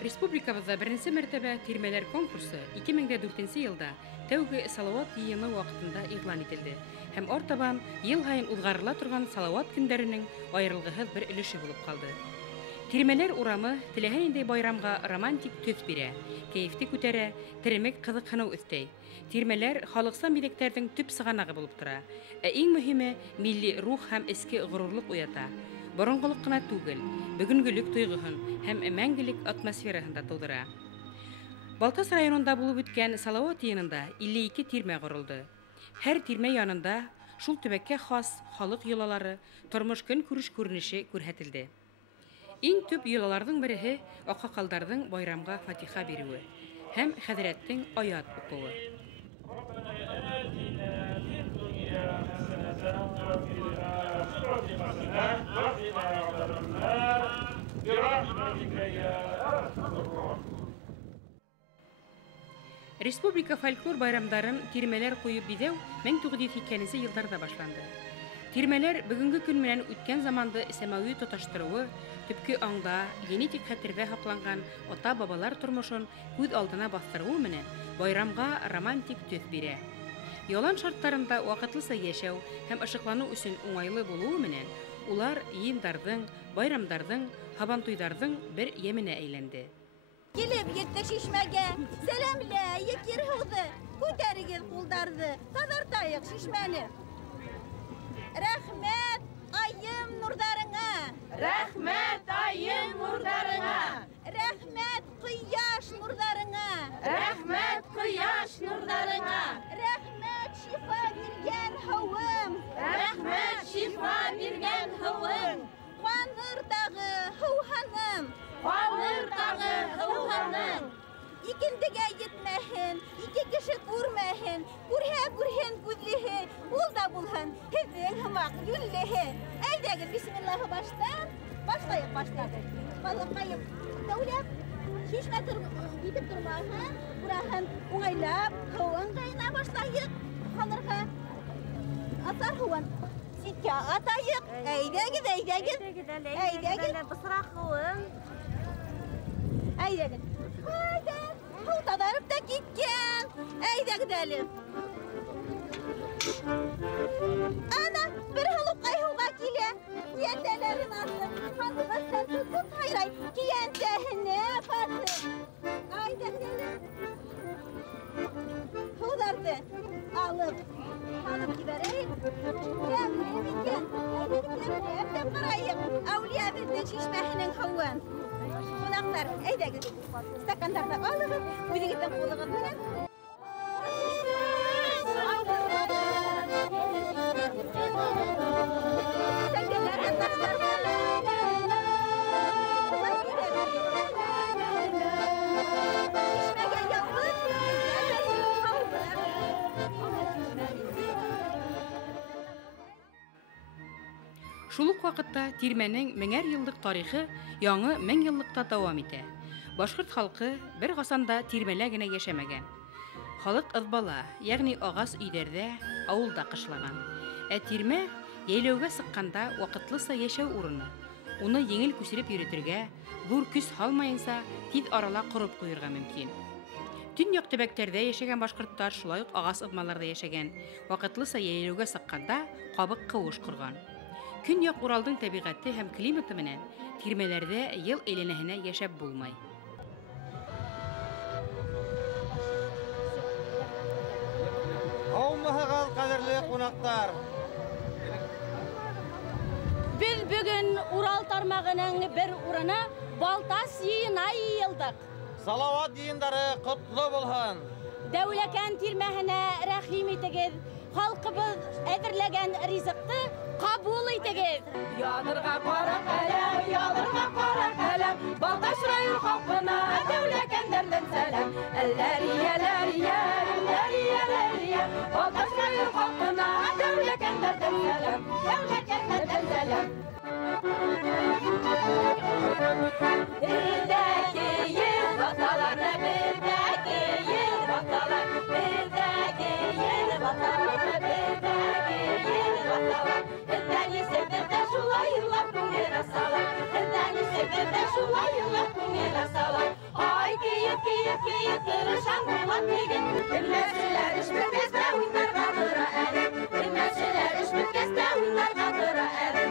Республикабызда беренче мәртәбә тирмәләр конкурсы 2004 елда тәүге Салават йыйыны вакытында игълан ителде һәм артабан ел һайын узгарыла торган Салават көндәренең аерылгысыз бер өлеше булып калды. Тирмәләр урамы теләгән инде байрамга романтик төс бирә, кәефте күтәрә, теремек кызыксыну өстәй. Тирмәләр халыксал милләтләрнең төп сыганагы булып тора. Иң мөһиме милли рух һәм эске горурлык уята. Борынгылык кына түгел, бүгенгелек тойгыһын һәм мәңгелек атмосфераһында тудыра. Балтас районында булып үткән Салават йыйынында 52 тирмә корылды. Һәр тирмә янында шул төбәккә хас халык йолалары, тормыш көнкүреш күренеше күрһәтелде. Иң төп йолаларның береһе аксакалдарның байрамга фатиха бирүе һәм хәзрәттең аят укуы. Республика фольклор байрамдарын тирмәләр куеп бидәү 1980 елларда башланды. Тирмәләр бүгенге көн менән үткән заманды сәмави тоташтыруы, төпкө аңда, генетик хәтердә һакланган ата-бабалар тормышын күз алдына бастыруы менән байрамга романтик төс бирә. Ялан шартларында вакытлыса яшәү һәм ышыклану өчен уңайлы булуы менән улар йыйындардың, байрамдардың, һабантуйдардың бер яменә әйләнде. Килеп җитте шишмәгә, сәламләйек ирһуды, күтәрегез кулларны, тазартайык шишмәне. Рәхмәт айым нурдарыңа, рәхмәт айым нурдарыңа, рәхмәт кояш нурдарыңа, рәхмәт кояш нурдарыңа, рәхмәт шифа биргән һавым, рәхмәт шифа биргән һавым, канырдагы һауһаным, канырдагы һауһаным. Икендегә йетмәһен, ике кеше күрмәһен, күрһен күзлеһе, ул да булһын, һеҙҙең һымаҡ йүнлеһе. Әйҙәгеҙ, бисмиллаһы баштан, башлайыҡ башлады. Балаҡайым, тәүләп, шишмә итеп тормаһын, бураһын уңайлап, һыуын ҡайына башлайыҡ, һалырға, атар һыуын. Ситкә атайыҡ, әйҙәгеҙ, әйҙәгеҙ, бысыраҡ һыуын. Әйҙәгеҙ. Һыу таҙарып та киткән. Әйҙәгеҙ әле. Ана, бер һылыуҡай һыуға килә. Кейәнтәләрен асып, ҡанлығастан тотоп һайрай. Кейәнтәһенә батып. Әйҙәгеҙ әле. Һыуҙарҙы алып ебәрәйек. Тәмле икән. Әйҙәгеҙ тәп ҡарайыҡ. Әүлиә беҙҙең шишмәһенең һыуын. Ҡунаҡтар, әйҙәгеҙ, стакандарҙы алығыҙ, үҙегеҙҙең ҡулығыҙ менән. Шул ук вакытта тирмәнең 1000 йыллык тарихы яңы 1000 йыллыкта дәвам итә. Башкорт халкы бер гасанда тирмәлә генә яшәмәгән. Халык ызбала, ягъни агас өйдәрдә, авылда кышлаган. Тирмә яйләүгә сыкканда вакытлыса яшәү урыны. Уны еңел күсереп йөритергә, зур күс халмаенса тиз арала корып куярга мөмкин. Төньяк төбәктәрдә яшәгән башкортлар шулай ук агас ызмаларда яшәгән. Вакытлыса яйләүгә сыкканда кабык кылыш корган. Көньяк Уралдың табигаты һәм климаты менән тирмәләрдә ел әйләнәһенә яшәп булмай. Һаумыһығыҙ, ҡәҙерле ҡунаҡтар! Беҙ бөгөн Урал тармағының бер урына Балтас йыйына йыйылдык. Салауат йыйындары ҡотло булһын! Дәүләкән тирмәһенә рәхим итегеҙ, халҡыбыҙ әҙерләгән ризыҡты ҡабул итегеҙ. Янырға ҡара ҡәләм, янырға ҡара ҡәләм, Балтас район халҡына дәүләкәндәрҙән сәләм. Әлләрия, Балтас район халҡына дәүләкәндәрҙән сәләм, дәүләкәндәрҙән сәләм. Берҙәге йыл баталарына, берҙәге йыл баталар, берҙәге йыл баталарына, берҙәге йыл баталар. Һеҙҙән исемдәрҙә шулай йырлап күңел асалар, һеҙҙән исемдәрҙә шулай йырлап күңел асалар. салават деген. Дөмәшеләр эш беткәстә уйнарга тора әле. Дөмәшеләр эш беткәстә уйнарга тора әле.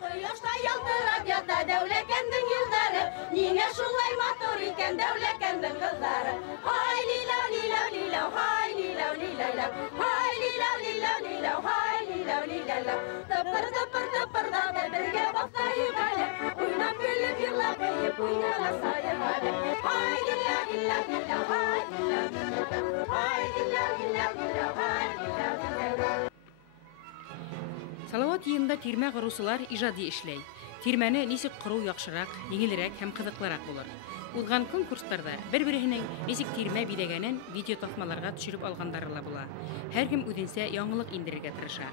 Кояшта ялтырап ята Дәүләкәннең йолдары. Нигә шулай матур икән Дәүләкәннең кызлары? Һай лилау лилау лилау, һай лилау лилау, һай лилау лилау лилау, һай лилау лилау. Тыпыр тыпыр тыпырдап бергә бактайык әле. Уйнап көлеп йырлап кыйып уйнарга саен әле. Һай лилау лилау лилау, һай лилау лилау, һай лилау лилау лилау, һай лилау лилау. Салават йыйында тирмә коручылар иҗади эшләй. Тирмәне ничек кору яхшырак, еңелрәк һәм кызыклырак булыр. Узган конкурсларда бер-беренең ничек тирмә бидәгәнен видео тасмаларга төшереп алгандары ла була. Һәркем үзенчә яңалык индерергә тырыша.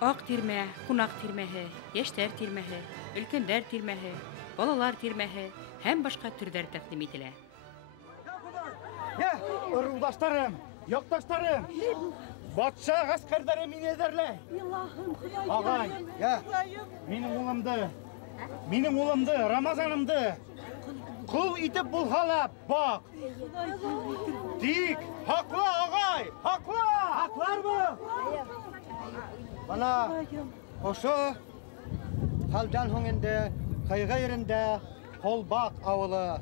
Ак тирмә, кунак тирмәһе, яшьтәр тирмәһе, өлкәннәр тирмәһе, балалар тирмәһе һәм башка төрләр тәкъдим ителә. Ырылдаштарым, якташтарым, батша гаскәрләре мине эзәрләй. Агай, минең улымды, Рамазанымды кул итеп булһа бак. Тик, хаклы агай, хаклы! Хаклармы? Бана ошо халдан һуң инде кайгы yerендә Колбак авылы.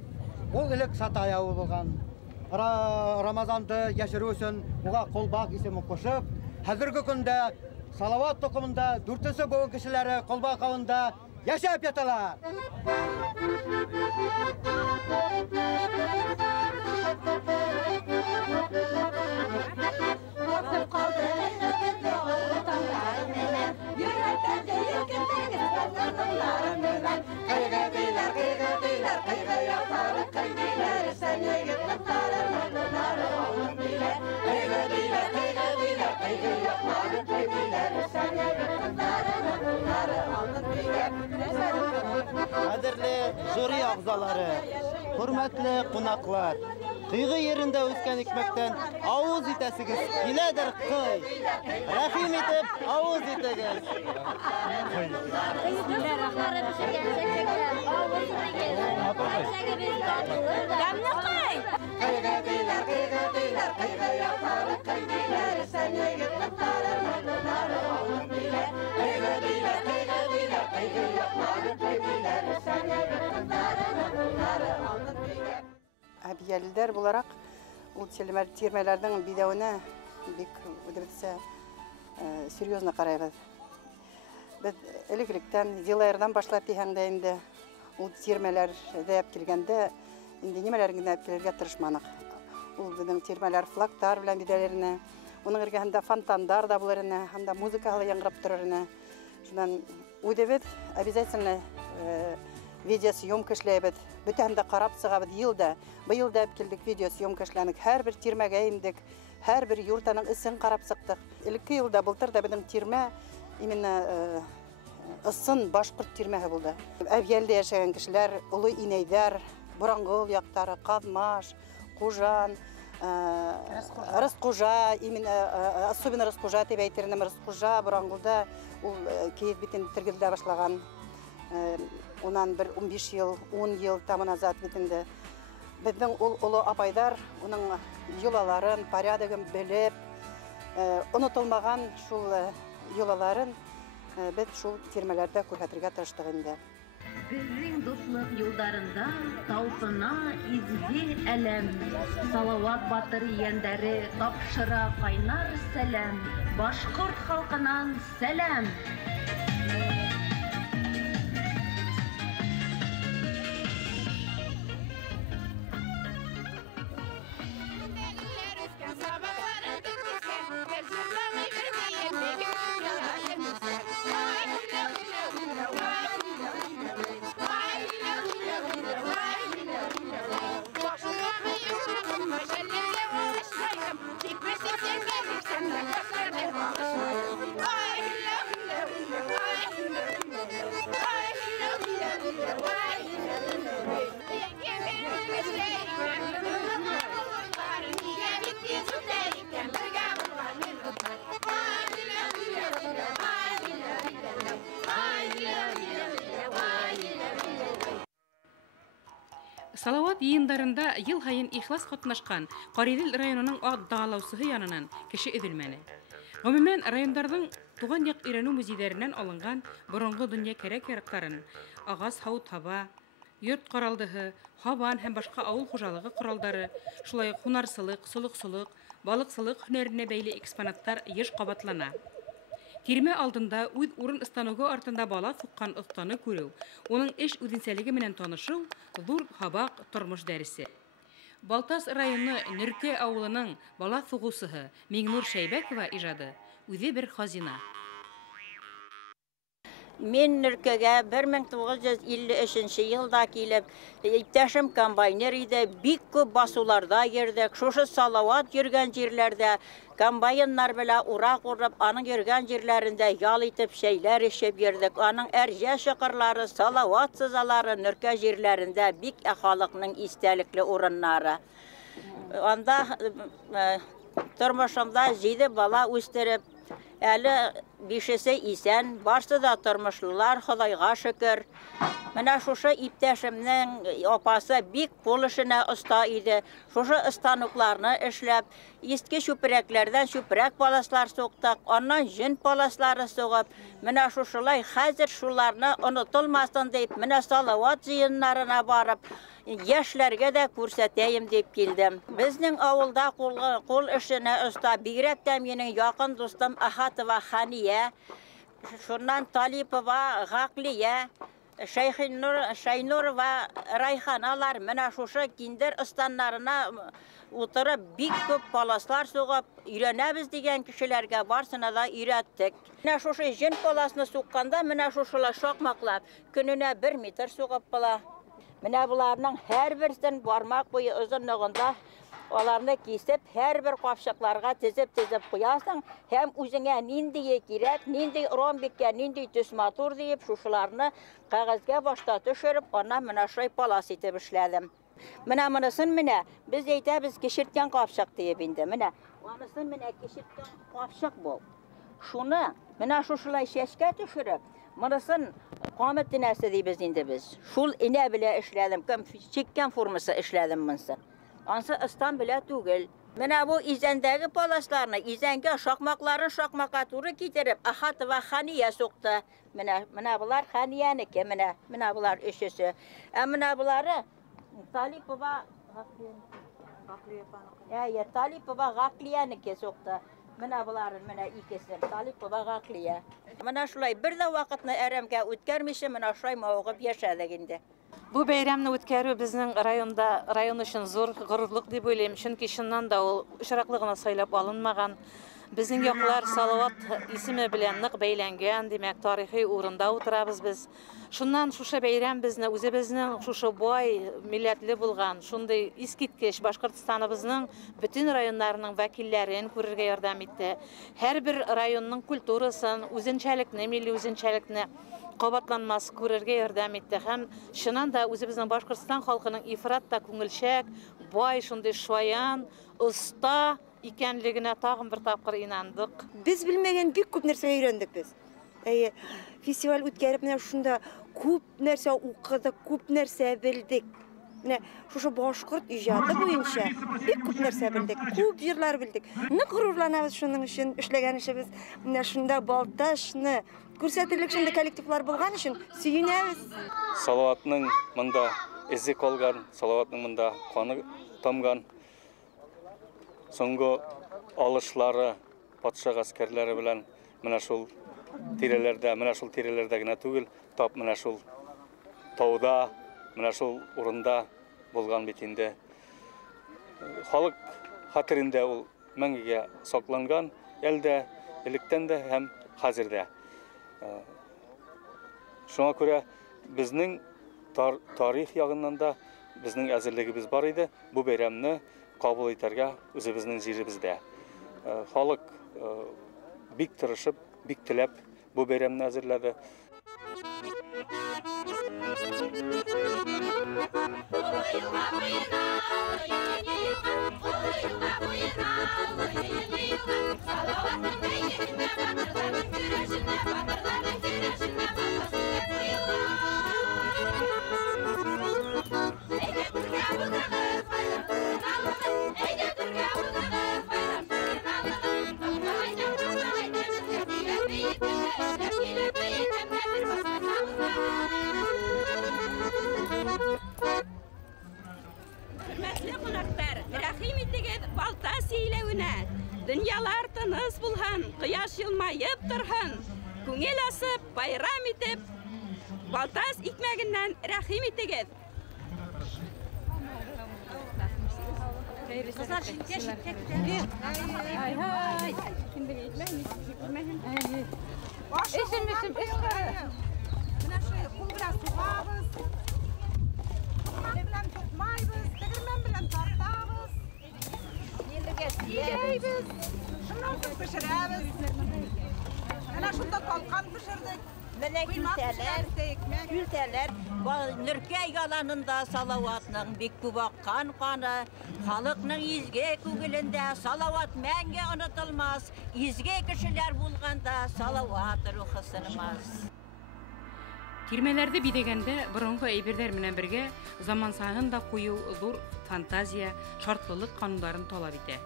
Ул элек Сатай авылы булган. Рамазанды яшерү өчен уга Колбак исеме кушып, хәзерге көндә Салават токымында 4-нче буын кешеләре Колбак авылында яшәп яталар. Кадерле жюри агзалары, хөрмәтле кунаклар, кыйгы yerендә үскән икмәктән авыз итәсегез киләдер кый. Рәхим итеп авыз итегез. Әбиялиләр буларак, ул тирмәләрнең бидәвенә бик үдәбезсә серьезно карайбыз. Без элеклектән җилләрдән башлап дигәндә инде ул тирмәләрдә килгәндә инде нимәләр генә килергә тырышманык. Ул безнең тирмәләр флагтар белән бидәләренә, уның эргәһендә фонтандар да булырына, һәм дә музыкалы яңгырап торырына. Шуннан үдәбез обязательно видеосъемка эшләйбез. Бүтән дә карап сыгабыз елда. Быел да килдек видеосъемка эшләнек. Һәрбер тирмәгә индек. Һәрбер юртаның исен карап сыктык. Элекке елда былтыр да безнең тирмә именно ысын башкорт тирмәһе булды. Әбиялда яшәгән кешеләр, улы инәйдәр, Бурангыл яктары, Казмаш, Кужан, Рыскужа, именно особенно Рыскужа дип әйтернем. Рыскужа Бурангылда ул киез битен тергелдә башлаган. Ondan bir 15 yıl, 10 yıl tamına zat bitindi. Bizden ulu apaylar, onun yolaların, paradığın bilip, unutulmagan şul yolaların biz şul tirmelerde kurhatırga tırıştığında. Bizning do'stlik yo'llarında talpına izgi әлем. Салават батыр ендәре тапшыра кайнар сәлам. Башкорт халкынан сәлам. Салават йыйындарында ел һайын ихлас катнашкан Каридел районының дағалаусыһы янынан кеше өҙөлмәне. Гомумән, райондарның туган як өйрәнү музейҙәренән алынған боронғо дөнья кәрәк-яраҡтарын, ағас һау-таба, йорт ҡоралдыһы, һабан һәм башҡа ауыл хужалығы ҡоралдары, шулай һунарсылык, солоҡсолоҡ, балыҡсылык һөнәренә бәйле экспонаттар йыш ҡабатлана. Тирмә алдында үҙ урын станогы артында бала суҡҡан оҫтаны күреү, уның эш үҙенсәлеге менән танышыу ҙур һабаҡ тормош дәресе. Балтас районы Нөркә ауылының бала суғыусыһы Миңнур Шәйбәкова ижады үҙе бер хазина. Мен Нөркәгә 1953 йылда килеп, иптәшем комбайнер иде, бик күп басуларда йөрдек. Шушы Салауат йөргән җирләрдә комбайннар белән урак урып, аның йөргән җирләрендә ял итеп, шәйләр эшеп йөрдек. Аның әрҗә шыҡырлары, Салауат сызалары Нөркә җирләрендә бик халыкның истәлекле урыннары. Анда тормошымда 7 бала үстереп, әле 5-се исән, барсы да тормышлылар, Хоҙайға шөкөр. Менә шушы иптәшемнең апасы бик ҡул эшенә оста иде. Шушы станокларны эшләп, иске чүпрәкләрдән чүпрәк паласлар суҡтык, аннан җен паласлары суғып, менә шушылай хәзер шуларны онотолмасын дип, менә Салауат җыйыннарына барып, яшьләргә дә күрсәтәйем дип килдем. Безнең ауылда ҡул эшенә оста, бигерәк тә минең яҡын дустым Ахатова Хания, шуннан Талипова Ғаҡлия, Шәйнурова Райханалар менә шушы киндер ыстаннарына утырып, бик күп паласлар суғып, өйрәнәбез дигән кешеләргә барсына да өйрәттек. Менә шушы җен паласны суҡҡанда, менә шушылай шаҡмаҡлап, көнөнә 1 метр суғып була. Менә буларның һәр берсен бармак буйы озонлығында аларны кисеп, һәр бер ҡапшыҡларға тезеп ҡуясың, һәм үзеңә ниндие кирәк, ниндей ромбиккә, ниндей төс матур диеп, шушыларны ҡәғәзгә башта төшөрөп, ана менә шулай палас итеп эшләдем. Менә монысын менә без әйтәбез кешерткән ҡапшыҡ диеп инде. Менә анысын менә кешерткән ҡапшыҡ бул. Шуны менә шушылай шәшкә төшөрөп, монысын ҡамыт инәсе дибез инде без. Шул инә белә эшләдем, чиккән формасы эшләдем монсы. Ансы ыстан белә түгел. Менә бу изәндәге паласларны, изәнгә шаҡмаҡларын шаҡмаҡа туры китереп, Ахатова Хания суҡты. Менә булар Ханиянеке, менә булар өсөсө. Ә менә булары Талипова Ғаҡлиянеке суҡты. Менә буларын, менә икесе, Талипова Ғаҡлия. Менә шулай бер дә ваҡытны әрәмгә үткәрмише, менә шулай мауығып йәшәдек инде. Бу бәйрәмне үткәрү безнең район өчен зур ғорурлык дип уйлыйм, чөнки шуннан да ул очраклы гына сайлап алынмаган. Безнең яклар Салават исеме белән нык бәйләнгән, димәк, тарихи урында утырабыз без. Шуннан шушы бәйрәм безне үзебезнең шушы бай милләтле булган, шундый искиткеч Башкортстаныбызның бүтән районнарының вәкилләрен күрергә ярдәм итте. Һәр бер районның культурасын, үзенчәлекне, милли үзенчәлекне ҡабатланмас күрергә ярдәм итте. Һәм шуннан да үзебезнең Башкортстан халкының ифрат та күңелчәк, бай, шундый шаян, оста икәнлегенә тагын бер тапкыр инандык. Без белмәгән бик күп нәрсә өйрәндек без. Фестиваль үткәреп, менә шунда күп нәрсә укыдык, күп нәрсә белдек. Менә шушы башкорт иҗаты буенча бик күп нәрсә белдек, күп җырлар белдек. Нык горурланабыз шуның өчен эшләгән эшебез. Менә шунда Балташны күрсәтерлек шунда коллективлар булган өчен сөенәбез. Салаватның монда эзе калган, Салаватның монда каны тамган. Соңгы алышлары патша гаскәрләре белән менә шул тирәләрдә генә түгел, тап менә шул тауда, менә шул урында булган бит инде. Халык хәтерендә ул мәңгегә сакланган, әлдә электән дә һәм хәзердә. Шуңа күрә безнең тарих ягыннан да безнең әзерлегебез бар иде. Бу бәйрәмне кабул итәргә үзебезнең җиребездә. Халык бик тырышып, бик теләп бу бәйрәмне әзерләде. Кунактар, рәхим итегез балта сөйләвенә. Дөньялар тыныс булһын, кояш йылмаеп торһын. Күңел асып, байрам итеп, балтас икмәгеннән рәхим итегез. Kızlar şiddet. Hay hay. Kimdege икмәген, икмәген. Эшем. Менә шул кулбрас сугабыз. Белән тотмайбыз, тегермән белән тартабыз. Ендеге сөйләйбез. Шуннан соң пешерәбез. Менә шунда талкан пешердек. Менә күлтәләр, Нөркә яланында Салаватның бик күп аккан каны, халыкның изге күңелендә Салават мәңге онытылмас, изге кешеләр булганда Салават рухы сынмас. Тирмәләрде бидегәндә борынгы әйберләр менән бергә заман саен да кую зур фантазия, шартлылык кануннарын талап итә.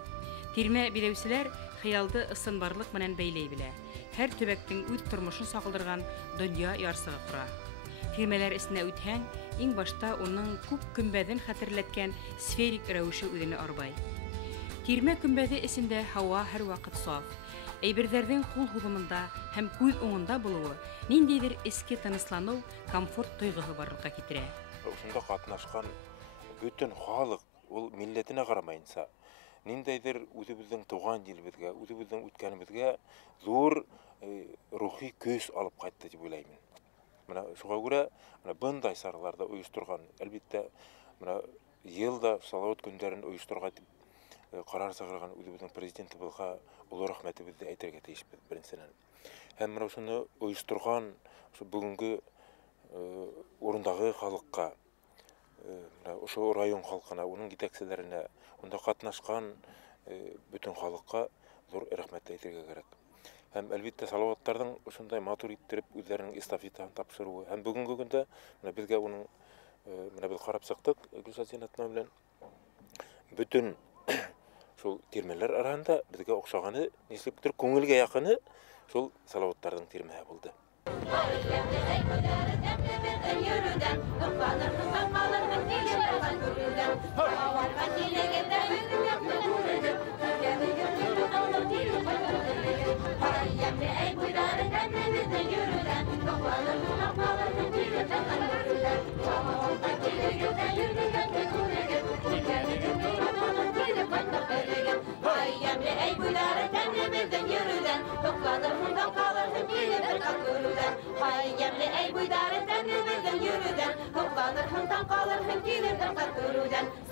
Тирмә бидәүчеләр хыялды ысынбарлык менән бәйләй белә. Һәр төбәктең үз тормышын сакылдырган дөнья ярсыгы кура. Тирмәләр исенә үтһәң, иң башта уның күп көмбәден хәтерләткән сферик рәвеше үзенә арбай. Тирмә көмбәде исендә һава һәр вакыт саф. Әйберләрнең кул һузымында һәм күз уңында булуы ниндидер эске тыныслану, комфорт тойгыһы барлыкка китерә. Ушунда катнашкан бүтән халык ул милләтенә карамайынса, ниндәйдер үзебезнең туган җилебезгә, үзебезнең үткәнебезгә зур рухи көс алып кайтты дип уйлаймын. Менә шуңа күрә бындай сараларда оештырган, әлбәттә, менә елда Салават көндәрен оештырга дип карар чыгарган үзебезнең президенты булга улы рәхмәтебезне әйтергә тиешбез беренчедән. Һәм менә шуны оештырган шу бүгенге урындагы халыкка, ошо район халкына, уның җитәкчеләренә, унда катнашкан бүтән халыкка зур рәхмәт әйтергә кирәк. Һәм әлбәттә Салаваттарның ошондай матур иттереп үзләренең эстафетасын тапшыруы һәм бүгенге көндә менә безгә уның менә без карап чыктык Гөлшат Зиннәтова белән бүтән шул тирмәләр арасында безгә охшаганы, нишләптер күңелгә якыны шул Салаваттарның тирмәһе булды.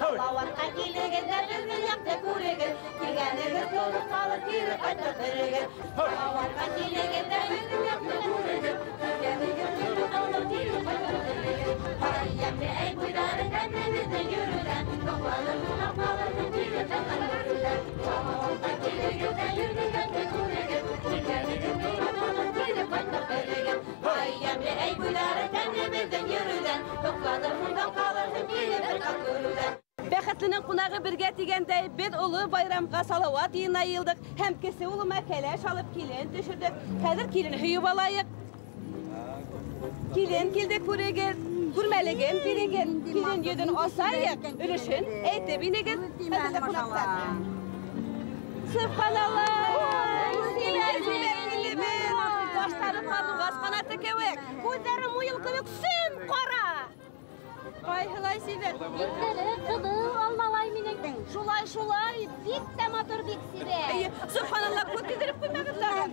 Salawatqa kилегәндә безнең якта күрегез, килгәнегез тулы калыр кире кайтып берегез. Салаватқа килегәндә безнең якта күрегез, килгәнегез тулы калыр кире кайтып берегез. Хаямне әй буйдары тәнебездән йөрүдән, токланыр калыр кире кайтып берегез. Салаватқа килегәндә йөргәндә күрегез, килгәнегез тулы калыр кире кайтып берегез. Хаямне әй буйдары тәнебездән йөрүдән, токланыр калыр кире кайтып берегез. Бәхетленең кунагы бергә тигәндәй, без улы байрамга Салават йыена йылдык һәм кесе улыма кәләш алып килен төшердек. Хәзер килен һөйеп алайык. Килен килде күрегез, күрмәлеген бирегез. Килен йөден асайык, өлешен әйтеп инегез. Хәзер кунактар. Субханалла. Баштары кадугас канаты кебек, күзләре муел кебек сөм кара. Кайһылай сибер. Биттәре кызыл алмалай минең. Шулай, бик тә матур бик сибер. Субханалла, күп кидереп куймагыз тагын.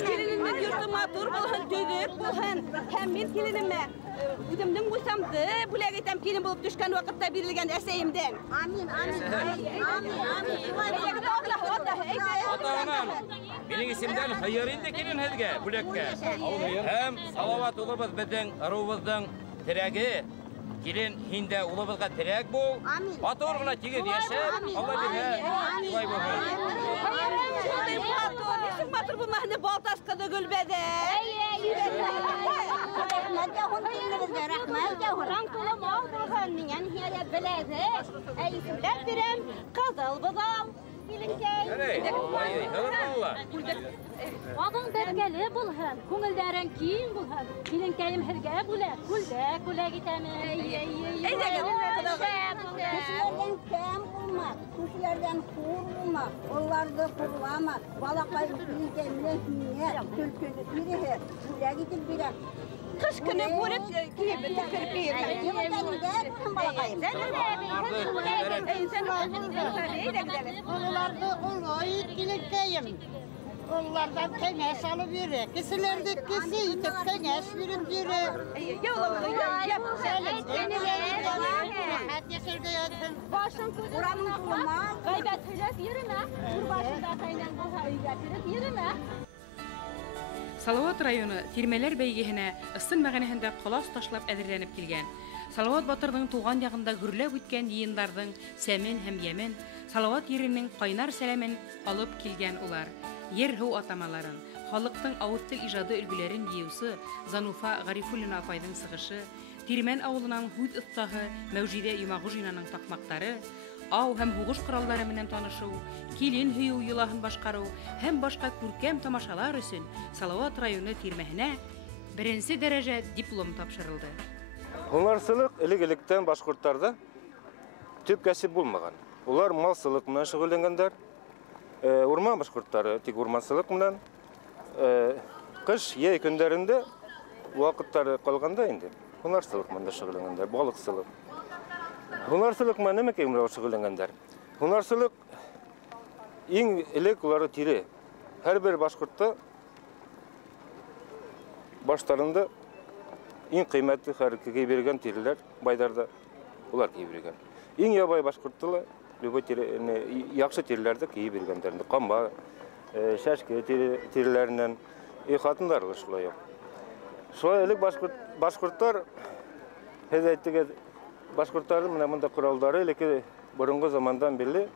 Килинемнең йорты матур булһын, төзек булһын. Һәм мин килинемә үземнең буйсамды бүләк итәм килин булып төшкән вакытта бирелгән әсәемдән. Амин. Минең исемдән хәйр инде килен һезгә бүләккә. Һәм Салават улыбыз безнең ырубызның терәге. Килен һиндә улыбызга терәк бул. Матур гына тигез яшәп, Алла бирһә, шулай булһын. Матур булмаһын балтас кызы Гөлбәдә. Рәхмәт яһуран кулым алган миннән һәлә беләзе. Исемләп бирәм, кызыл бызал. Adın berkeli bulhan, көңілдәрен киң булһын. Киленкәйем һәргә бүләк, күлдә гитәме. Кешеләрдән кәм булма, кешеләрдән хур булма, олларды хурлама. Балакай киленкәйне һиңә төлкене бирә, бүләк итеп бирә. Кыш көне бүреп киеп тикереп бирә. Оларды олай киленкәйем. Onlardan kengəş alıp yürü. Kişilerde kişi itip kengəş yürüp yürü. Başın kudurma, gaybet hülep yürüme. Başında kaynan bulha üyrettirip yürüme. Салауат районы тирмәләр бәйгеһенә ысын мәгънәһендә колас ташлап әзерләнеп килгән. Салауат батырның туган ягында гөрләп үткән йыеннарның сәмен һәм ямен, Салауат йөренең кайнар сәламен алып килгән улар. Ер-һыу атамаларын, халыктың авыз тел иҗады өлгеләрен җыюсы Зануфа Гарифуллина апайның сыгышы, Тирмән авылының һүз остаһы Мәүҗидә Юмагужинаның такмактары, ау һәм һугыш кораллары менән танышыу, килен һөю йолаһын башкару һәм башка күркәм тамашалар өчен Салауат районы тирмәһенә беренче дәрәҗә диплом тапшырылды. Һунарчылык элек-электән башкортларда төп кәсеп булмаган. Улар малчылык менән шөгыльләнгәннәр. Урман башкортлары тик урманчылык менән кыш яй көндәрендә вакытлары калганда инде һунарчылык менән шөгыльләнгәннәр, балыкчылык. Һунарчылык менән нәмә кемләр шөгыльләнгәннәр? Һунарчылык иң элек улары тире. Һәрбер башкортта баштарында иң кыйммәтле хәрәкәткә биргән тиреләр байларда улар киеп биргән. Иң ябай башкортлар любой тирене яхшы тиреләрдә киеп биргәннәр. Камба, шашка тиреләреннән хатыннар шулай ук. Шулай элек башкортлар хәзәттәге башкортларның менә монда кораллары элеке борынгы замандан бирле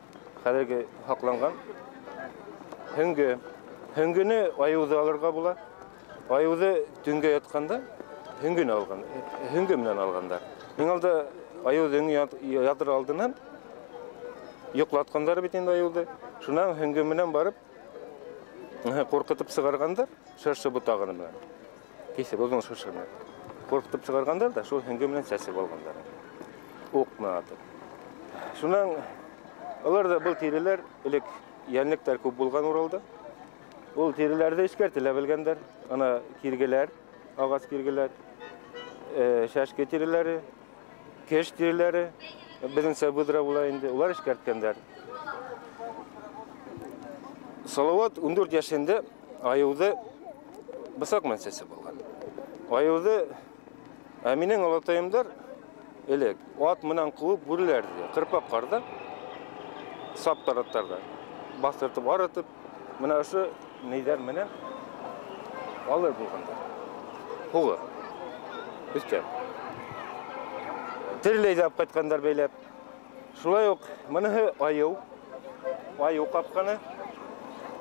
хәзерге хакланган. Хөңгене аюзы алырга була. Аюзы төнгә ятканда хөңгене алган. Хөңгө менән алгандар. Иң алда аюзың ятыр алдынан йоклаткандар бит инде аюзы. Шуннан хөңгө менән барып куркытып сыгаргандар, шыршы бутагы менән. Кесе озын шыршыны. Куркытып сыгаргандар да шул хөңгө менән сәсеп алгандар. Окна атып. Шуннан аларда бул тиреләр элек янлыктар күп булган Уралда. Ул тиреләрдә эшкәртелә белгәннәр. Ана киргеләр, агач киргеләр, шашка тиреләре, кеш тиреләре, безнеңчә будра була инде. Улар эшкәрткәннәр. Салават 14 яшендә аюзы бысак мәсьәлесе булган. Аюзы минең алатаемдар элек ат менән куып бүреләрде, кырпак карда, сап тараттарда бастыртып аратып, менә шу нидәр менән алыр булгандар. Хугы. Үстә. Тиреләйдәп кайткандар бәйләп. Шулай ук моны аю капканы.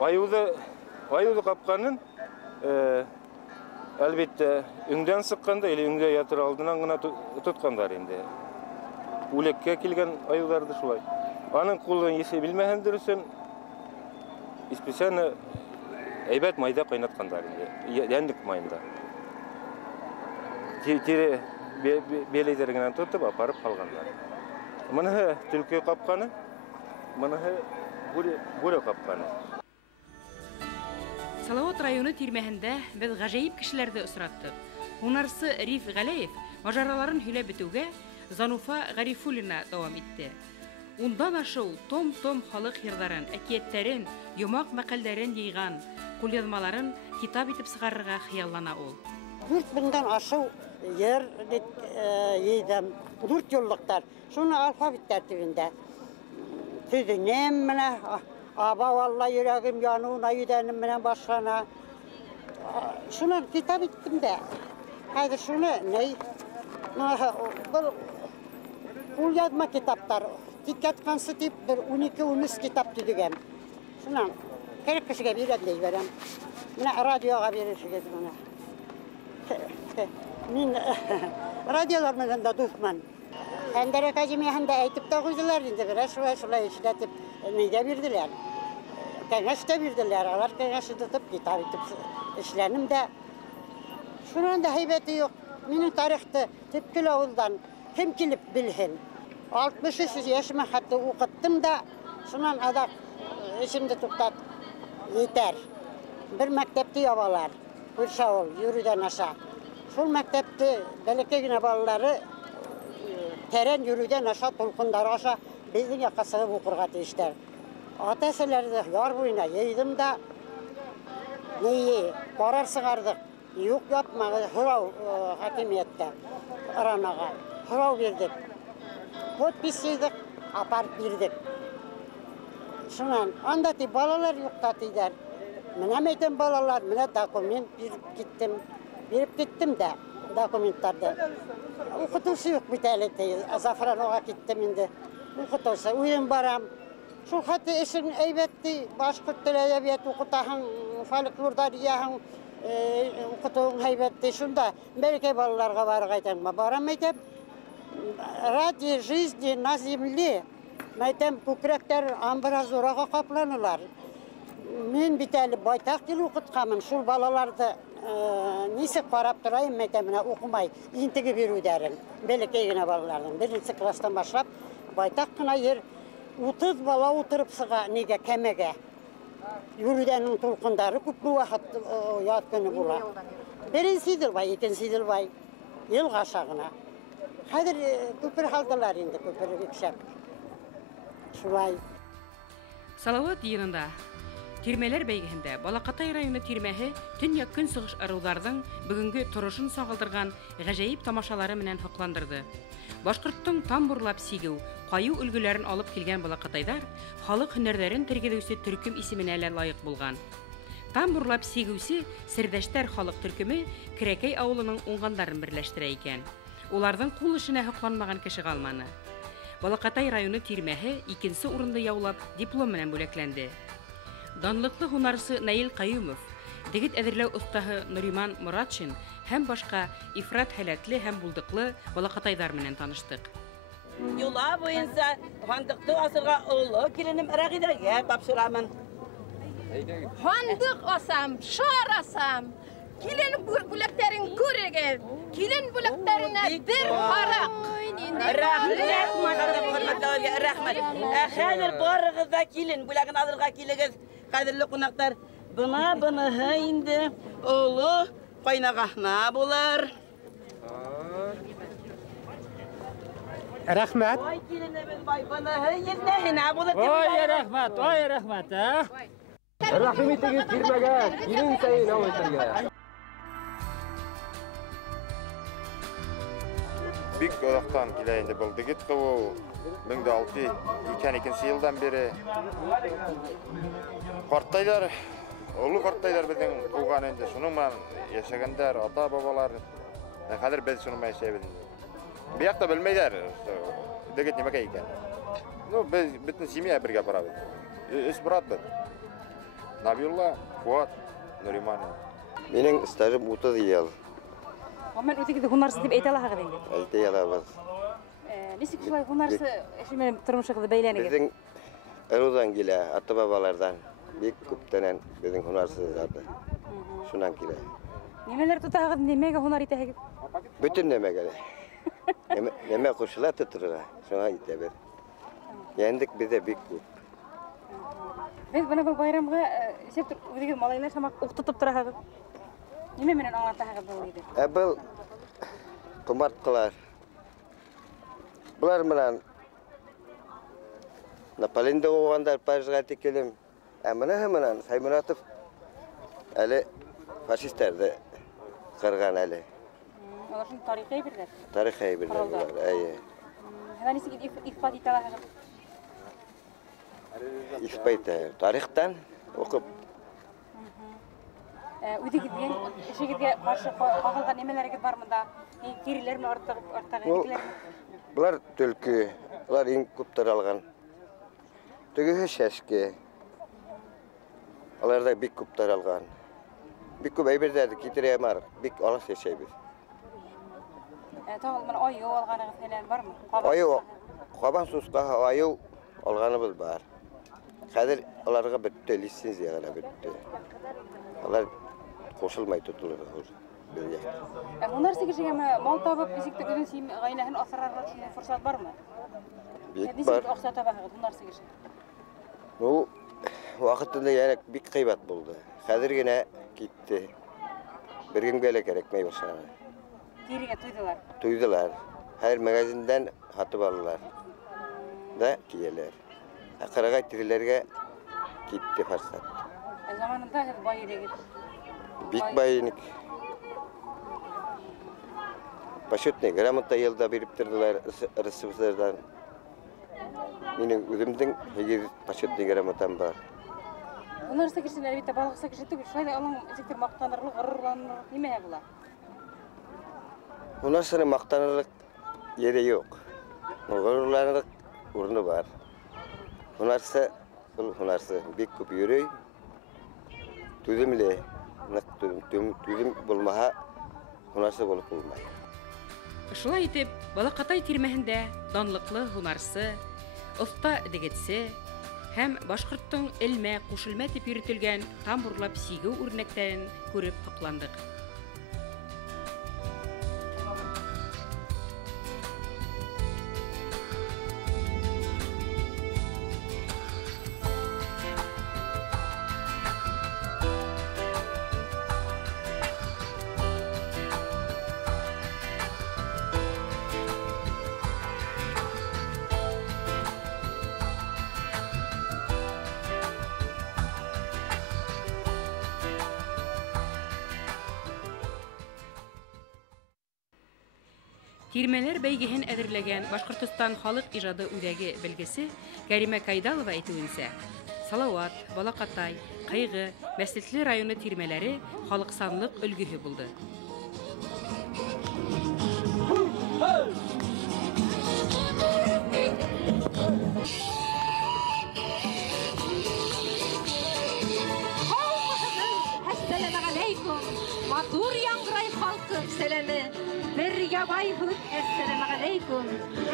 Аюзы капканын әлбәттә өңдән сыкканда, или өңдә ятыр алдынан гына тоткандар инде. Үлеккә килгән аюларды шулай. Аның кулын есе билмәһендер өчен специально әйбәт майда кайнаткандар инде. Яндык майында. Тире белейләреннән тотып апарып калганнар. Моны төлке капканы, моны бүре капканы. Салауат районы тирмәһендә без гаҗәеп кешеләрне очраттык. Һунарчы Риф Галеев мажараларын һөйләп бетүгә Зануфа Гарифуллина дәвам итте. Ундан ашыу том-том халык йырларын, әкияттәрен, йомак мәкальләрен йыйган, кулъязмаларын китап итеп сыгарырга хыяллана ул. 4000-дан ашыу йыр йыйдым. 4 юллыктар. Шуны алфавит тәртибендә. Түзүнем менә аба валла йөрәгем януына йөдәнем менән башкана. Шуны китап иттем дә. Хәзер шуны ней ул язма китаптар. Диккәткансы дип 12-13 китап төзегән. Шуннан керек кешегә бирәм дә җибәрәм. Менә радиога бирәсегез менә. Мин радиолар менән дә дусман. Ender Akademiyasında eğitip de koydular indi biraz şulay işletip neyde birdiler. Kengеш de birdiler. Alar kengeşi tutup kitap etip işlenim de. Şunun da heybeti yok. Benim tarihte tepkili oğuldan kim kilip bilhin. 63 yaşıma hatta okuttum da şunun adak işimde tuktat yeter. Bir mektepte yabalar. Bir şaul yürüden aşağı. Şul mektepte belki balaları teren yürüden aşağı tulkunlar aşağı bizim yakasığı okurga teyişler. Ateşelerde yar boyuna yedim da neyi karar sığardık. Yok yapma, hırav hakimiyette aranağa. Hırav verdik. Potpisiydik, aparıp verdik. Şundan, andaki balalar yok tatlılar. Mine meyden balalar, mine dokument verip gittim de dokumentlerde. Okutusu yok bir tane Zafranoğa gittim indi. Okutusu, uyum baram. Şu hatta işin eybetti, başkurt dili edebiyat okutahın, folklorda diyahın okutuğun eybetti. Şunda belki balalarga bargaydan baram edip, ради жизни на земле, мәйтем күкрәктәр амбыра зурага капlanırlar. Мен бит әле байтак ел укытканмын, шул балаларды нисек карап торайым мәйтәменә укымай, интеге бирүдәрен. Бәләкәй генә балаларның беренче класстан башлап байтак кына ер 30 бала утырып сыга нигә кәмәгә. Йөрүдәнең тулкындары күп вакыт ят көне була. Беренче Идилбай, икенче Идилбай ел гашагына. Хәзер күпер халдылар инде, күпер бикшәп. Шулай. Салават йырында Тирмәләр бәйгеһендә Балакатай районы тирмәһе төньяк көнсыгыш ырыуларының бүгенге торышын сагылдырган гаҗәеп тамашалары менән хокландырды. Башкорттың тамбурлап сигү, каю өлгеләрен алып килгән Балакатайдар халык һөнәрләрен тергеҙеүсе төркем исеменә лә лайык булган. Тамбурлап сигүсе Сердәштәр халык төркеме Кирәкәй авылының уңгандарын берләштерә икән. Уларның кул эшенә хокланмаган кеше калманы. Балакатай районы тирмәһе икенче урынды яулап диплом менән бүләкләнде. Данлыклы һунарсы Наил Каюмов, дигит әҙерләү остаһы Нуриман Моратшин һәм башка ифрат һәләтле һәм булдыклы балакатайдар менән таныштык. Юла буенча хандыкты асырга олы киленем Рәгидәгә тапшырамын. Хандык асам, шар асам. Килен бүләкләрен күрегез. Килен бүләкләренә бер карак. Рәхмәт. Хәзер барыгыз да килен бүләген алырга килегез. Кадерле кунаклар, быны инде олы кайнагахна булар. Рәхмәт. Ой, киленебез бай, быны езләһенә булыр. Ой, рәхмәт, Рәхим итегез тирмәгә, килен сайын авылтырга. Бик Одақтан киләйінді бұл дегет қылу 1622 елдан бері қарттайлар, олы қарттайлар біздің туған енді шыныңман яшағандар, ата-бабалар қазір біз шыныңман яшайбыз. Бияқта білмейдер, дегет немеге екен. Біз бүтін семья бірге барабыз. Үш брат біз. Набиулла, Фуат, Нуриман. Менің стажым 30 ел. Мен үтегеде һунарсыз дип әйтә алаһыгыз инде. Әйтә алабыз. Нисек шулай һунарсыз эше менән тормышыгызды бәйләнегез? Безнең ырыудан килә, ата-бабалардан бик күптән безнең һунарсыз заты. Шунан килә. Нимәләр тотагыз, нимәгә һунар итәһегез? Бүтән нәмәгә. Нәмә кушыла тотырга. Шуңа итәбез. Яндык бездә бик күп. Без бына бу байрамга шәп үтегез малайлар шамак уктытып торагыз. Ниме менән аңлатаһыгыз бу иде? Был томаткалар. Булар менән Наполеонда оғандар Парижға текелем. Менән Саймуратов әле фашистларды қырған әле. Олар шул тарихи әйберләр. Тарихи әйберләр булар. Әйе. Һәм нисек ифат итә алаһыгыз? Ифат тарихтан оқып Үдегезден эшегезгә каршы кагылган немеләрегез бармы да? Кириләрме артагы егеләрме? Булар төлкү, булар иң күп таралган. Төгеһе шәшке. Аларда бик күп таралган. Бик күп әйберләрне китерә мар, бик алыс яшәйбез. Tamam, bana ayı alğanığız falan var mı? Ayı qaban susqa ayı alğanımız var. Hazır onlarga bitti lisenziyalar bitti. Onlar qoşulmay tutulur. Bunlar sigirgeme mal tabıp bizikte gülün sim gaynahin asrarlar için fırsat var mı? Bit var. Oqsa tabaq bunlar sigirge. Bu vaqtında yani bir kıybat buldu. Hazır yine gitti. Bir gün böyle gerekmey başladı. Geriye tuydular. Tuydular. Her magazinden hatıp aldılar. Da giyeler. Qaragay tirilerge gitti fırsat. Zamanında bayıra gitti. Big bayınik. Başutne gramata yılda biriktirdiler ırısızlardan. Benim özümden hegir başutne gramatam var. Bunlar sigirsin elbette balık sigirti bir şöyle alın iziktir maqtanırlık, gururlanırlık nime bular? Bunlar sana maqtanırlık yeri yok. Gururlanırlık urnu var. Hunarsa bir köp yürüy. Tüzümle tüzüm bulmaha hunarsa bolup bulmay. Шулай итеп, Балакатай тирмәһендә данлыклы һунарсы, оста дигетсе һәм башкорттың элмә, кушылма дип йөртелгән тамбурлап сигү үрнәкләрен күреп капландык. Тирмәләр бәйгеһен әзерләгән Башкортстан халык иҗады үзәге белгесе Кәримә Кайдалова әйтүенсә, Салават, Балакатай, Кайгы, Мәслихәтле районы тирмәләре халыксанлык өлгеһе булды. Assalamu alaykum. Матур яңгырай халкы сәламе. Bir yabay hut, esselamu aleykum.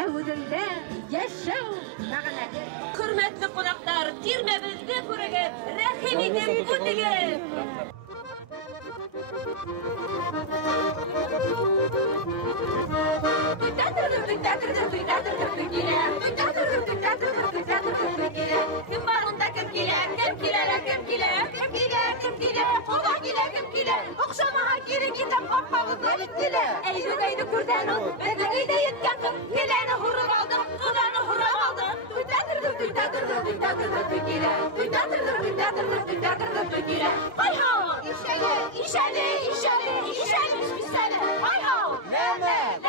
Evudunda yaşav mağanadı. Hürmetli konaklar, tirmemizde kurege, rahim edin bu dige. Kim barında kim kiler, kim kiler, kim kiler, kim kiler, kim kiler, kola kiler, kim kiler. Okşamaha girin gidem kapağında bittiler. Eydi kurdanın, bedeli de yetken kız, kileni hurur aldı, kılanı hurur aldı. Hay ho! İşemiş bir sene. Hay ho! Nemez.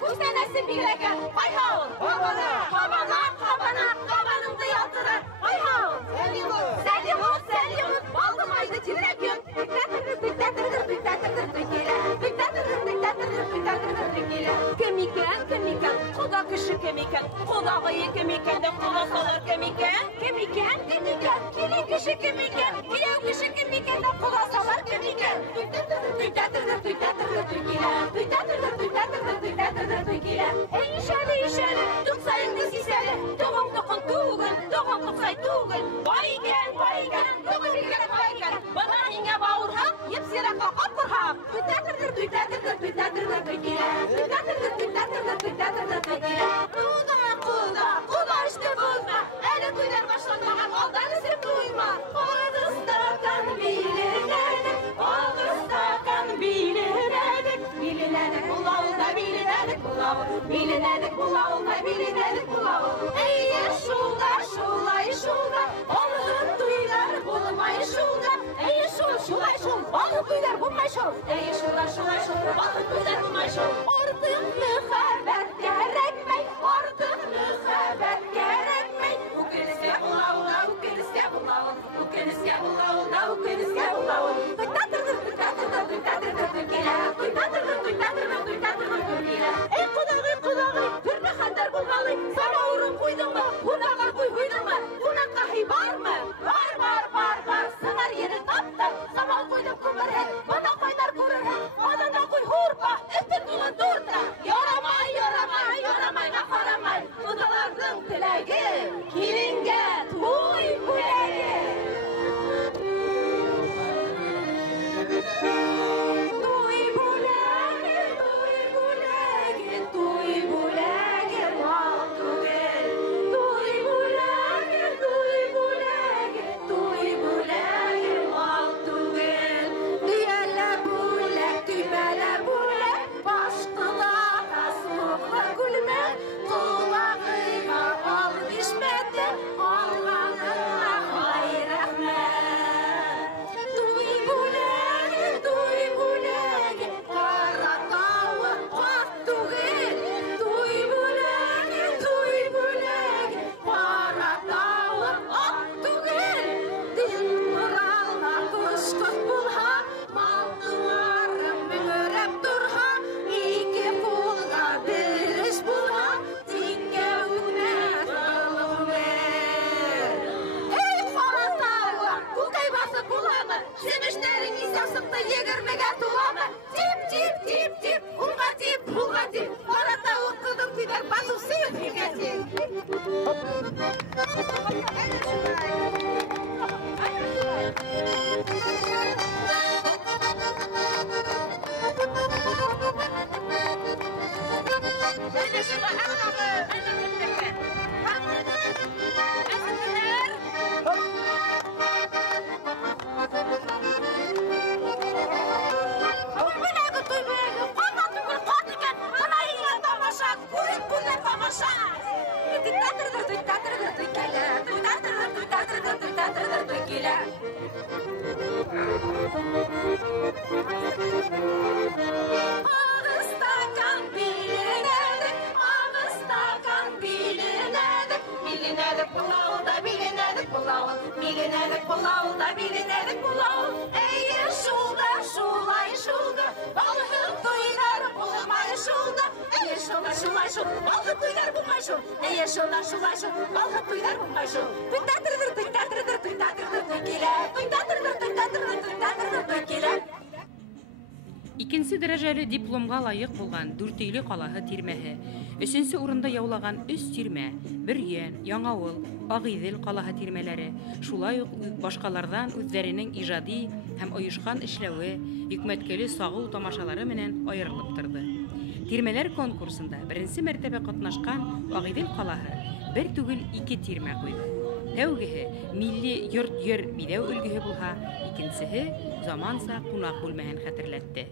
Kuş tanesi bir reken. Hay ho! Kabanın dıyaltıra. Hay ho! Selyumut, baldım ayda çivrek yum. Kemiken, kuda kışı kemiken, kuda gayı kemiken de kuda salır kemiken. Kili kışı kemiken, kilev kışı kemiken de kuda salır kemiken. İşeli, tutsayın da siseli, doğum dokun tuğun, baygen, doğum iken baygen, bana inge bağırhan, yepsire kalkıp kurhan. Kuda işte bulma, eli duylar başlanmadan aldanı sen duyma. Ağızdakan bilinedik, bilinedik, kulağında bilinedik, kulağında bilinedik. Ey şulda, onun duylar bulmay şulda. Ey şul, balık duylar bulmay şul. Ey şulda, balık duylar bulmay şul. Artık mühabbet gerekmey, Bu keniske bulağına, Ey kudağı, pürme xandar bulmalı. Sana uğrun kuydun mu? Kunağa kuydun mu? Kunağa hi var mı? Var. Sığar yeri taptı. Samal kuydum kumar he. Bana koynar kurur he. Adana kuy hurpa. Etin dolan dur. 20-ге туламын. Тип, ұлға тип, пұлға тип. Қарата оқыдың күдер бату сүйін хикәсін. Bilinədik bulauda, bilinədik bulau. Ey şulda, şulay şulda. Balıq duyar bulmay şulda. Ey şulda, şulay şul. Balıq duyar bulmay şul. Ey şulda, şulay şul. Balıq duyar bulmay şul. Tüytatırdır, tüytatırdır, tüytatırdır, tüykile. Tüytatırdır, tüytatırdır, tüytatırdır, tüykile. Икенче дәрәҗәле дипломга лайык булган Дүртөйле калаһы тирмәһе, 3нче урында яулаган 3 тирмә, Бөрьян, Яңавыл, Агыйдел калаһы тирмәләре, шулай ук башкалардан үзләренең иҗади һәм оешкан эшләве, хикмәткәле сагу тамашалары менән аерылып торды. Тирмәләр конкурсында беренче мәртәбә катнашкан Агыйдел калаһы бер түгел 2 тирмә куйды. Тәүгеһе милли йорт-йөр бидәү өлгеһе булһа, икенчеһе заманса кунак бүлмәһен хәтерләтте.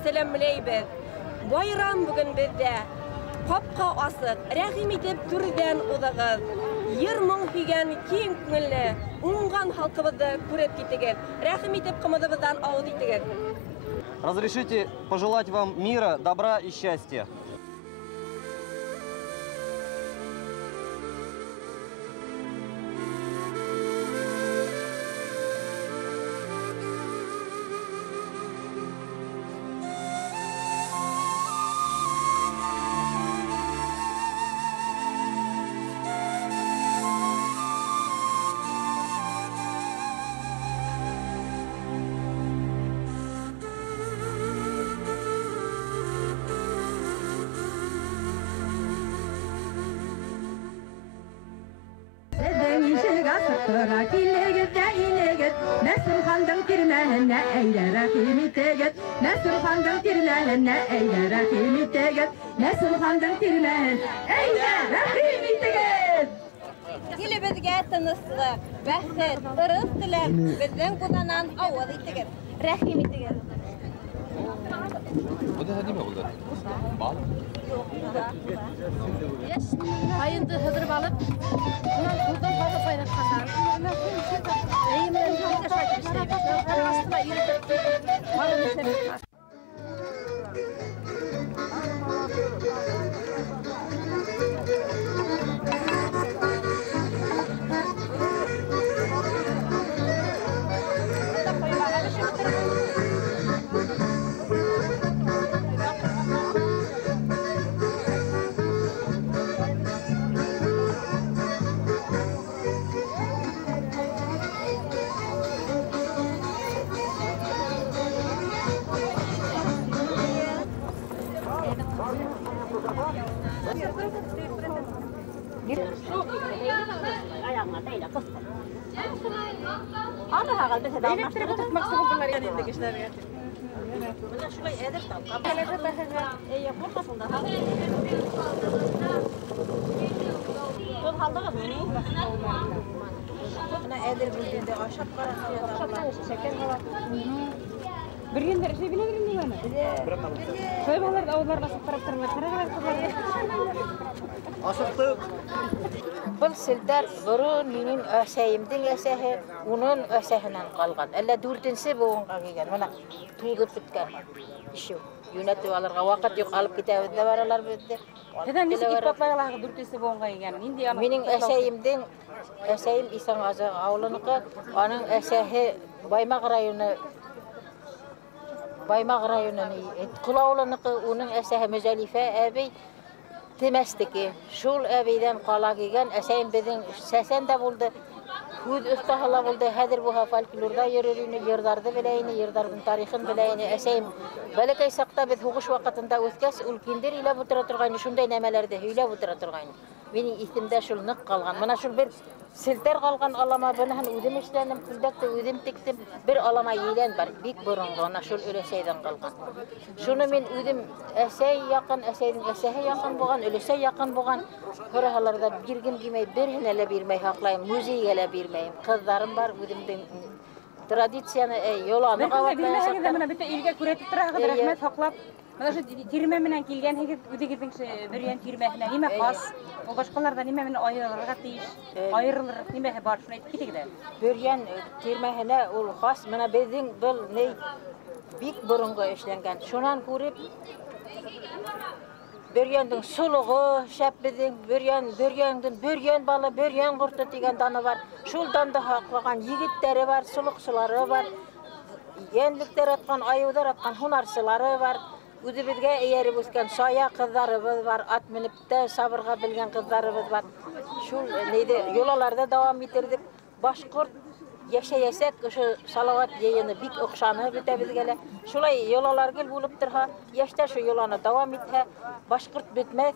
Сәлемләйбез. Байрам бүген бездә. Капка асык, рәхим итеп түрдән удыгыз. Йыр-моң күйгән киң күңелле, уңган халкыбызды күреп китегез. Рәхим итеп кымызыбыздан авыз итегез. Разрешите пожелать вам мира, добра и счастья. Mesrurxanның тирмәһенә әйдә рәхим итегез. Mesrurxanның тирмәһенә әйдә рәхим итегез. Mesrurxанның тирмәһен әйдә рәхим итегез. Илебезгә тыныслык, бәхет, ырыс теләп, безнең куданан авыз итегез. Рәхим итегез. Hayındı hazır balık. Bundan buradan fazla paylaşkanlar. Eğimden fazla şarkı isteyip. Aslında yürütüp malını isteyip. Elektrik tutmak sıkıntılar yanında kişiler. Buna şurayı edip tam. Elektrik bakın. İyi korkmasın da. Çok halda mı bunu? Buna edir bildiğinde aşağı karasıya da. Şeker var. Bir gün de şey bilebilir miyim bana? Şöyle bağlar avlarına sıkırıp tırmıyor. Aşıktık. Бұл сілдер бұрын менің әсәйімдің әсәхі, оның әсәхінен қалған. Әлі дүртінсі болғанға келген, мұна туылып біткен. Үшеу. Юнәтіп алырға вақыт жоқ, алып кетәуінде баралар бөтті. Neden nesi ip papaylağı dürtesi болғанға келген? Менің әсәйімдің, әсәйім Исанғазы ауылынықы, оның әсәхі Баймақ районын Құл ауылынықы, оның әсәхі Мүзәлифә әбей, Temestiki, şul eviden qala gelgen, əsəyim bizim səsən də buldu. Hud ustahala buldu, hədir bu folklorda yürürünü, yırdardı biləyini, yırdardın tarixin biləyini, əsəyim. Bələkəy saqta biz huquş vaqtında ötkəs, ülkindir ilə butıra turğayını, şunday nəmələrdə hüylə butıra turğayını. Benim ihtimdə şul nıq qalğan. Mana şul bir silter qalğan alama, bunu ödüm işlənim, küldəkdə ödüm tikdim. Bir alama yeylən var, bik burunğana şul ölesəydən qalğan. Şunu men ödüm əsəy yaxın, əsəydin əsəyə yaxın bolğan, ölesəy yaxın bolğan. Hörəhalarda bir gün demey, bir hənələ birməy haqlayım, muzeyyə elə birməyim. Qızlarım var, ödümdən tradisiyanı yolanı qavatmaya şaqda. Mən bir ilgə күрәтеп торагыз, рәхмәт хаклап. Менә шу тирмә менән килгән үдегезнең бөрьян тирмәһенә нимә хас? Ул башкаларда нимә менән аерылырга тиеш? Аерылыр нимәһе бар шуны әйтеп китегез. Бөрьян тирмәһенә ул хас. Менә безнең был бик борынгы эшләнгән. Шунан күреп Böryanның suluğu, şəpbizin, böryan balı, böryan qurtu degen danı var. Şuldan da haqlagan yigitləri var, suluqçıları var. Yenliklər atqan, ayıvlar atqan hunarsıları var. Üzümüzge eğerip ösken soya kızlarımız var, at minip de sabırga bilgen kızlarımız var. Şul yolalarda devam etirdik. Başkurt yaşayasak şu salavat yayını bik okşanı bitebizgele. Şulay yolalar gel bulup durha, yaşta şu yolana devam ethe. Başkurt bitmez.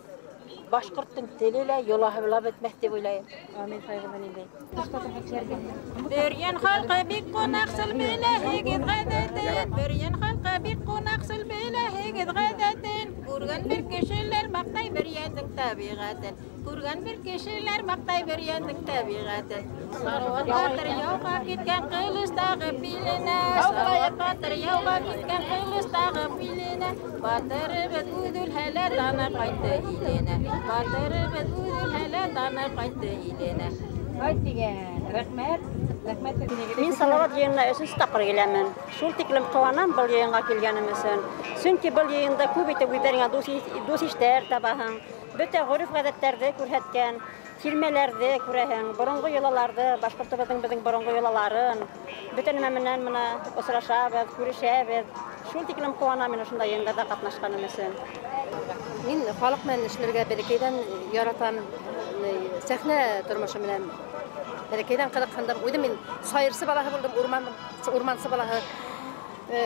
Başkurt'un teliyle yola hıvla bitmez diye oylayım. Amin saygıdan indeyim. Böryen halkı bik konaqsıl bile hegit gadetin. Böryen halkı bik konaqsıl bile hegit gadetin. Kurgan bir kişiler maktay böryendik tabiğatin. Kurgan bir kişiler maktay böryendik tabiğatin. Sarvat batır yavga gitken kılıçtağı biline. Sarvat batır yavga gitken kılıçtağı biline. Batırı bet udul hele dana kaydı ilene. Batırımız uzun hele dana kaydı ilene. Min salavat yayınına ösüz tapır gelemen. Şul tiklim kıvanan bıl yayınğa kelgenimizin. Çünkü bıl yayında kubite güberine dos işler tabahın. Büte guruf gazetlerde kurhetken, filmelerde kurehen, borongo yolalarda, başkurtubadın bizim borongo yolaların. Bütün memnun mına osraşabız, kuruşabız. Şul tiklim kıvanan min şunda yayınlarda katnaşkanımızın. Min halk menişlerge berekeyden yaratan sahne durmuşum bilen. Berekeyden kılıkkandım. Uydu min sayırsı balahı buldum, urmansı balahı.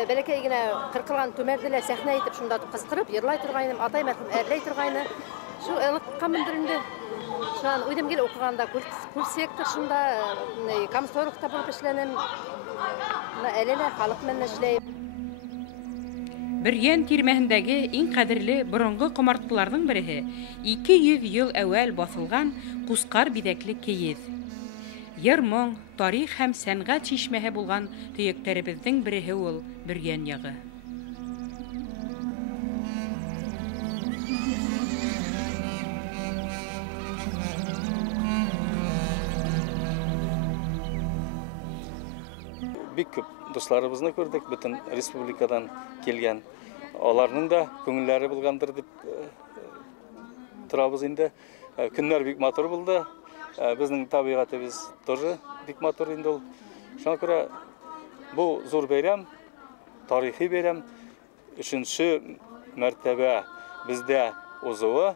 Belki yine kırkılgan tömerdile sahne etip şunda kızkırıp yırlay turgayным, atay merhum erlay turgayны. Şu ılık kamındırındı. Şu an uydum gel okuganda kul sektor şunda kamsorukta bulup işlenim. Elele halk menişleyip. Biryen tirmehindägi iň kadirli borongy komartkylardyň birihi 200 ýyl äwel basylgan Kuskar bidekli keyiz. Ýermoň, tarih hem sängat çeşmehe bulgan tüýekleribizdiň birihi ol Biryen ýagy. Bik köp dostlarыбызны gördük, bütün respublikadan kelgen. Olarnyň da köňülleri bulgandyr dip turabız indi. Günler bik motor buldu. Bizning tabiatybız тоже bik motor indi ol. Şoňa görä bu zor beýram, tarihi beýram. Üçinçi mertebe bizde uzuwy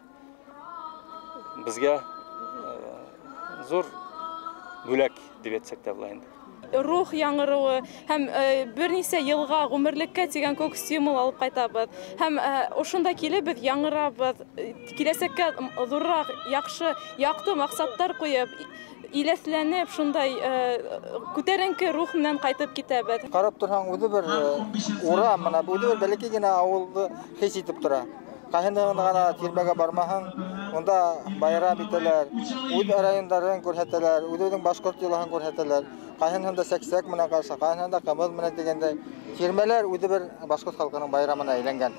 bizge zor bölek diп etsek de bulaydy. Ruh yaňyrywy hem bir nise ýylga gümürlikkä tigen kök stimul alyp gaýtabыз. Hem oşunda kelip biz yaňyrabız, kilesekkä zurrak, ýakşy, ýakty maksatlar goýup, ileslenip şunday köterenki ruh bilen gaýtyp gitebиz. Karap turhan udy bir ura mana bu bir belekigine awuldy his etip tura. Kahyndagynda gana tirmege barmahan, onda bayram biteler, ud araýyndaryň görheteler, udyň başkurt ýylaryň görheteler. Kahyndagynda seksek mena garşy, kahyndagynda kamyl mena degende tirmeler udy bir başkurt halkynyň bayramyna aýlangan.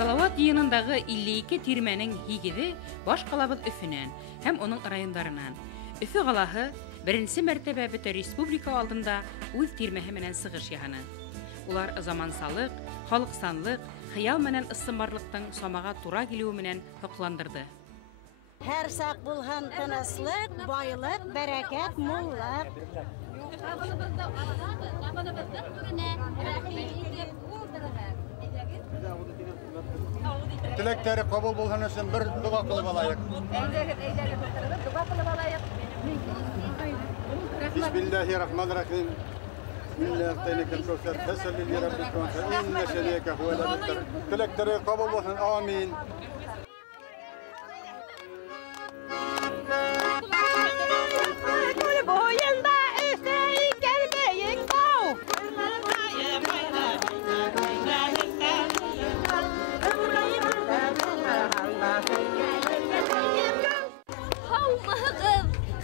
Salawat ýygynyndagı 52 tirmeniň higidi baş galabız Üfünen hem onuň raýonlarынан. Üfü galahy birinci mertebe bütün respublika aldynda öz tirmehi menen sygyş ýahany. Ular zamansalyk, halyksanlyk, hyýal menen yssymarlykdyň samaga tura gelýüwi menen hoklandyrdy. Her sak bulhan tınıslık, baylık, bereket, mulluk. Tilekleri kabul bulhan üçün bir dua kılıp alayık. Bismillahirrahmanirrahim. Tilekleri kabul bulhan. Amin.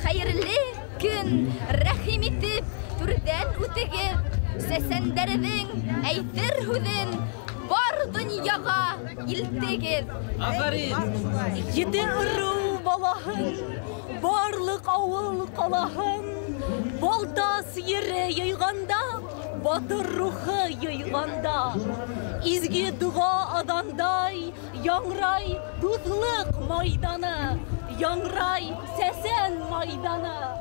Hayırlı gün, rahim etip, türden ütegip, sesenderinin, eytir hüdün, var dünyaga iltegip. Aferin. Yedi ırı balahın, barlık avul kalahın, baltas yere yayganda, batır ruhu yayganda, izgi dua adanday, yanray duzluk maydanı, yanray sesen maydanı.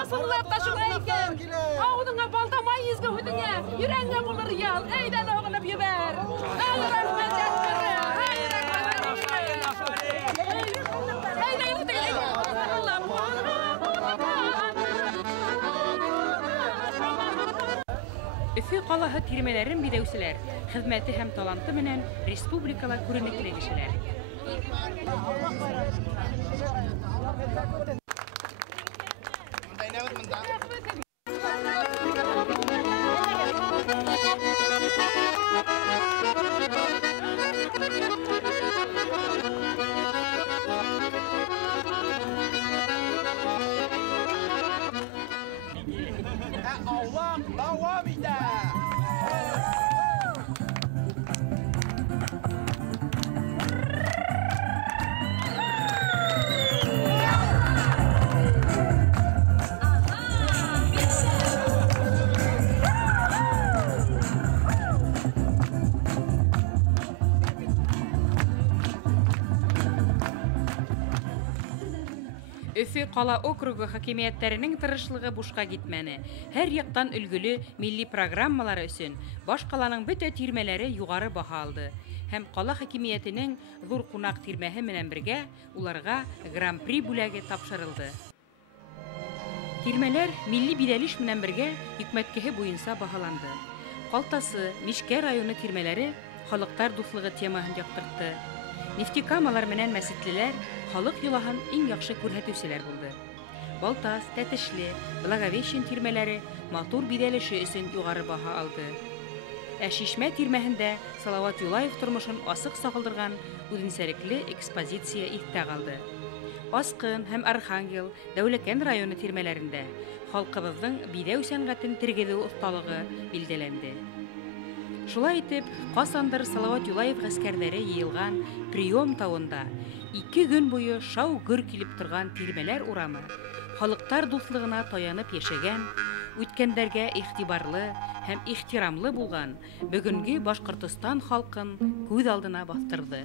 Asırlar taşımayken, ağuduna baldamayı izge hüdüne, yüreğine bulur yal, eyden oğuna biber. Üfü galahy tirmelerin bidewsiler, hizmeti hem talanty menen respublikala görünekli kişiler. Allah devam eder. Өфе қала округы хакимияттәренең тырышлыгы бушка гитмәне. Һәр яктан өлгеле милли программалары өчен баш каланың бөтә тирмәләре югары баһа алды. Һәм кала хакимиятенең зур кунак тирмәһе менән бергә уларга гран-при бүләге тапшырылды. Тирмәләр милли бирелеш менән бергә хикмәткеһе буенча баһаланды. Калтасы, Мишкә районы тирмәләре халыктар дуслыгы темаһын яктыртты. Нефтекамалар менән мәсетлеләр халык йолаһын иң яхшы күрһәтүчеләр булды. Балтас, Тәтешле, Благовещен тирмәләре матур бирелеше өчен югары баһа алды. Шишмә тирмәһендә Салават Юлаев тормышын асык сагылдырган үзенчәлекле экспозиция иртә калды. Аскын һәм Архангел, Дәүләкән районы тирмәләрендә халкыбызның бидәү сәнгатен тергеҙеү осталыгы билдәләнде. Шулай итеп, касандыр Салават Юлаев гаскәрләре йыелган прием тауында 2 көн буе шау-гөр килеп торган тирмәләр урамы халыктар дуслыгына таянып яшәгән, үткәндәргә игътибарлы һәм ихтирамлы булган бүгенге Башкортстан халкын күз алдына бастырды.